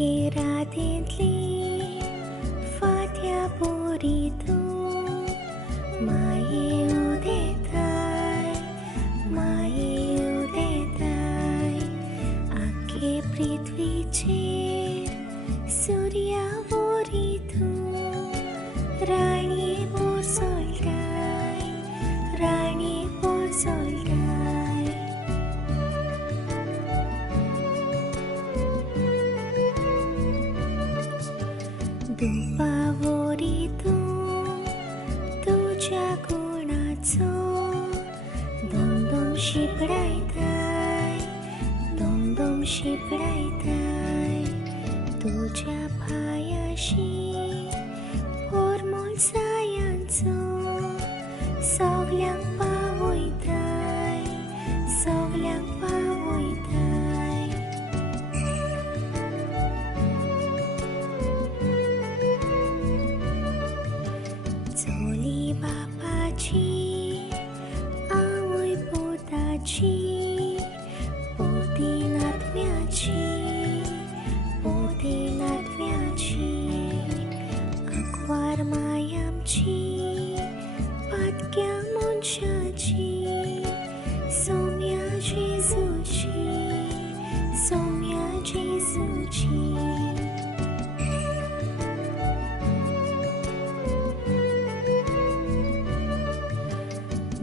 आमगे रातेंतली फात्या पोरी तूं माये उदेताय आख्खे पृथ्वीचेर सूर्या वरी तूं राणी पोरसोलताय दुपावरी तूं तुज्या गुणाचो दोम शिपडायताय तुज्या पांयाशी पोरमोल सायांचो सगल्यांक पावयताय चोली बापाची आवय पोताची पोती नातव्याची आंकवार माय आमची पातक्या मनशाची सोम्या जेजूची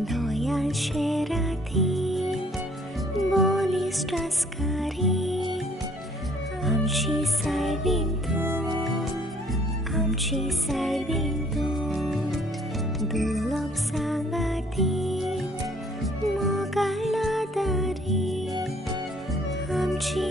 दोयालशे रातीन बोलिश्ट आस्कारीन आमची सायबीन तूं दुर्लभ सांगातीन मोगाळ दारीन आमची